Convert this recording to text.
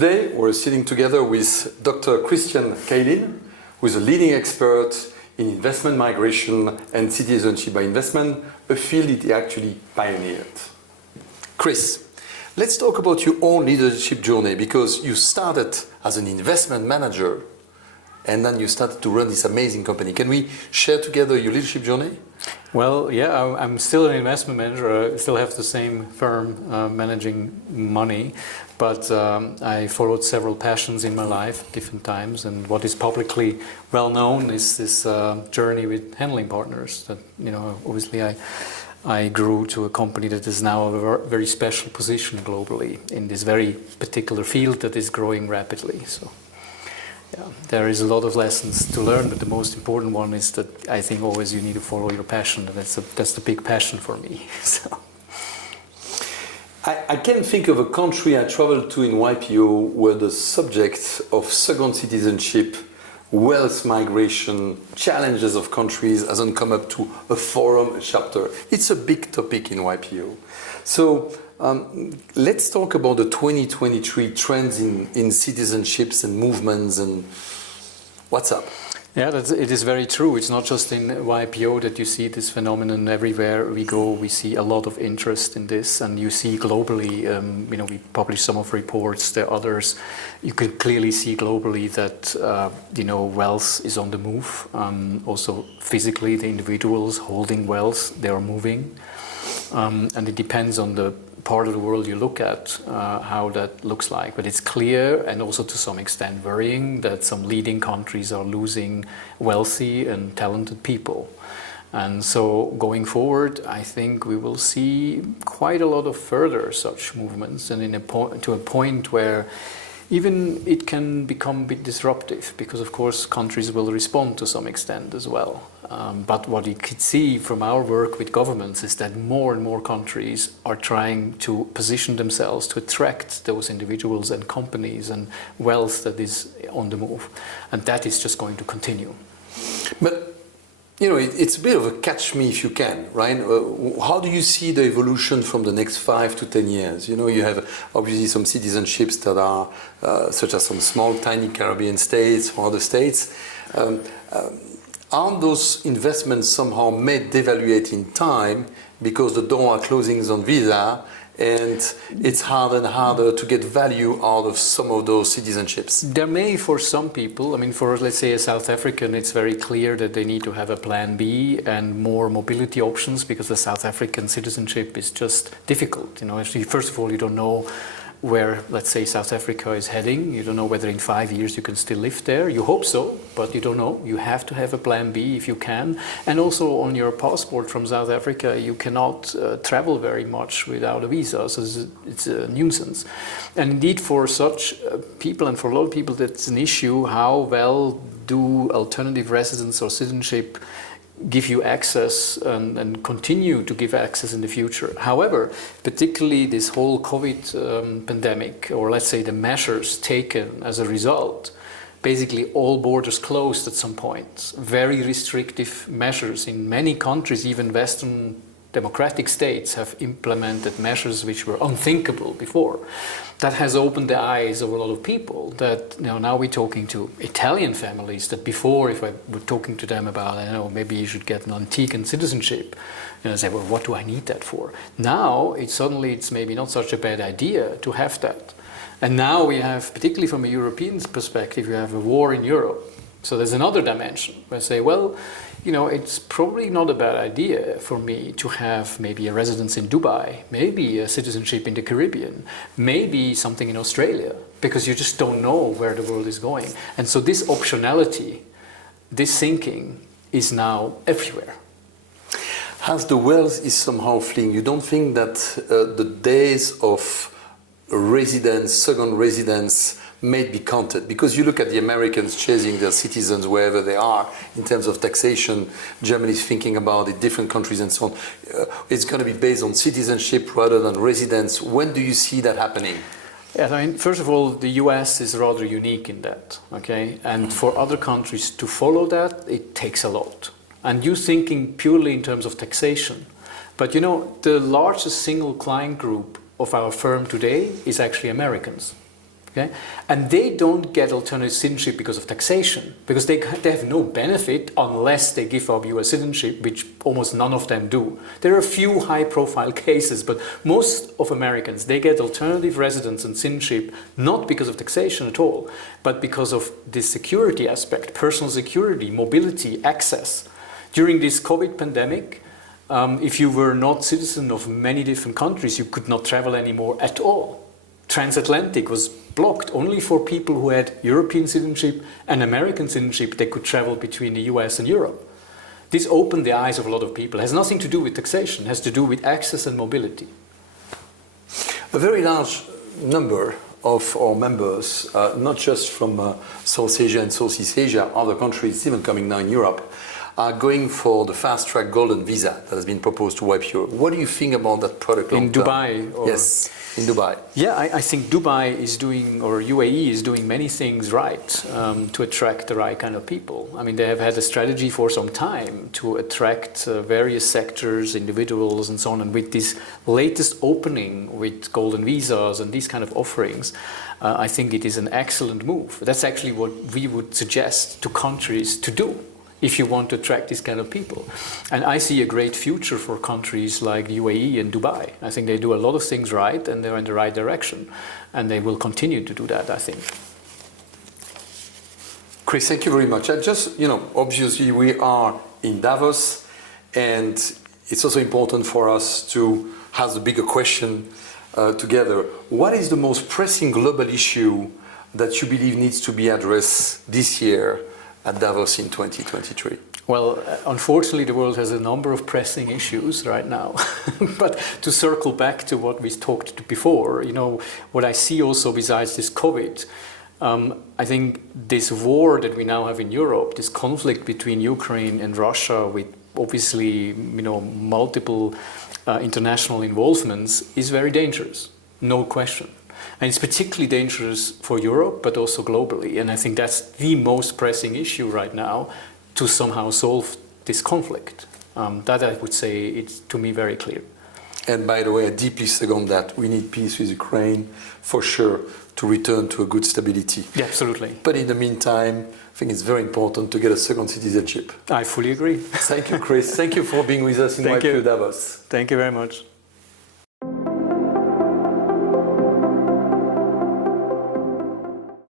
Today we're sitting together with Dr. Kaelin, who is a leading expert in investment migration and citizenship by investment, a field he actually pioneered. Chris, let's talk about your own leadership journey, because you started as an investment manager and then you started to run this amazing company. Can we share together your leadership journey? Well, yeah, I'm still an investment manager. I still have the same firm managing money, but I followed several passions in my life at different times. And what is publicly well known is this journey with Henley Partners. That, you know, obviously I grew to a company that is now a very special position globally in this very particular field that is growing rapidly. So. Yeah, there is a lot of lessons to learn, but the most important one is that I think always you need to follow your passion, and that's the big passion for me. So. I can think of a country I traveled to in YPO where the subject of second citizenship, wealth migration, challenges of countries hasn't come up to a forum, a chapter. It's a big topic in YPO. So let's talk about the 2023 trends in citizenships and movements and what's up. Yeah, it is very true. It's not just in YPO that you see this phenomenon. Everywhere we go, we see a lot of interest in this, and you see globally. You know, we publish some of reports. There are others. You can clearly see globally that you know, wealth is on the move. Also, physically, the individuals holding wealth, they are moving, and it depends on the part of the world you look at, how that looks like. But it's clear, and also to some extent worrying, that some leading countries are losing wealthy and talented people. And so going forward, I think we will see quite a lot of further such movements, and to a point where even it can become a bit disruptive, because of course countries will respond to some extent as well. But what you could see from our work with governments is that more and more countries are trying to position themselves to attract those individuals and companies and wealth that is on the move. And that is just going to continue. But, you know, it's a bit of a catch me if you can, right? How do you see the evolution from the next 5 to 10 years? You know, you have obviously some citizenships that are, such as some small, tiny Caribbean states or other states. Aren't those investments somehow made devaluate in time because the door are closing on visa, and it's harder and harder to get value out of some of those citizenships? There may, for some people, I mean, for let's say a South African, it's very clear that they need to have a plan B and more mobility options, because the South African citizenship is just difficult. You know, actually, first of all, you don't know where, let's say, South Africa is heading. You don't know whether in 5 years you can still live there. You hope so, but you don't know. You have to have a plan B if you can. And also on your passport from South Africa, you cannot travel very much without a visa, so it's a nuisance. And indeed, for such people, and for a lot of people, that's an issue. How well do alternative residence or citizenship give you access and continue to give access in the future? However, particularly this whole COVID pandemic, or let's say the measures taken as a result, basically all borders closed at some point. Very restrictive measures in many countries, even Western democratic states have implemented measures which were unthinkable before. That has opened the eyes of a lot of people that, you know, now we're talking to Italian families that before, if I were talking to them about, I don't know, maybe you should get an antique and citizenship, you know, say, well, what do I need that for? Now, it's maybe not such a bad idea to have that. And now we have, particularly from a European perspective, you have a war in Europe. So there's another dimension where I say, well, you know, it's probably not a bad idea for me to have maybe a residence in Dubai, maybe a citizenship in the Caribbean, maybe something in Australia, because you just don't know where the world is going. And so this optionality, this thinking is now everywhere. As the wealth is somehow fleeing, you don't think that the days of residence, second residence, may be counted? Because you look at the Americans chasing their citizens wherever they are in terms of taxation. Germany is thinking about it, different countries and so on. It's going to be based on citizenship rather than residence. When do you see that happening? Yes, I mean, first of all, the US is rather unique in that, okay? And for other countries to follow that, it takes a lot. And you're thinking purely in terms of taxation. But you know, the largest single client group of our firm today is actually Americans. Okay? And they don't get alternative citizenship because of taxation, because they have no benefit unless they give up US citizenship, which almost none of them do. There are a few high-profile cases, but most of Americans, they get alternative residence and citizenship not because of taxation at all, but because of the security aspect, personal security, mobility, access. During this COVID pandemic, if you were not citizen of many different countries, you could not travel anymore at all. Transatlantic was blocked only for people who had European citizenship and American citizenship. They could travel between the US and Europe. This opened the eyes of a lot of people. It has nothing to do with taxation. It has to do with access and mobility. A very large number of our members, not just from South Asia and Southeast Asia, other countries, even coming now in Europe, are going for the fast-track golden visa that has been proposed to wipe Europe. What do you think about that product? In Dubai? Or... Yes, in Dubai. Yeah, I think Dubai is doing, or UAE is doing many things right to attract the right kind of people. I mean, they have had a strategy for some time to attract various sectors, individuals, and so on. And with this latest opening with golden visas and these kind of offerings, I think it is an excellent move. That's actually what we would suggest to countries to do if you want to attract this kind of people. And I see a great future for countries like the UAE and Dubai. I think they do a lot of things right and they're in the right direction. And they will continue to do that, I think. Chris, thank you very much. I just, obviously we are in Davos, and it's also important for us to have the bigger question together. What is the most pressing global issue that you believe needs to be addressed this year at Davos in 2023? Well, unfortunately, the world has a number of pressing issues right now. But to circle back to what we talked to before, what I see also besides this COVID, I think this war that we now have in Europe, this conflict between Ukraine and Russia with obviously, multiple international involvements is very dangerous, no question. And it's particularly dangerous for Europe, but also globally. And I think that's the most pressing issue right now to somehow solve this conflict. That I would say it's, to me, very clear. And by the way, I deeply second that. We need peace with Ukraine, for sure, to return to a good stability. Yeah, absolutely. But in the meantime, I think it's very important to get a second citizenship. I fully agree. Thank you, Chris. Thank you for being with us in Davos. Thank you very much.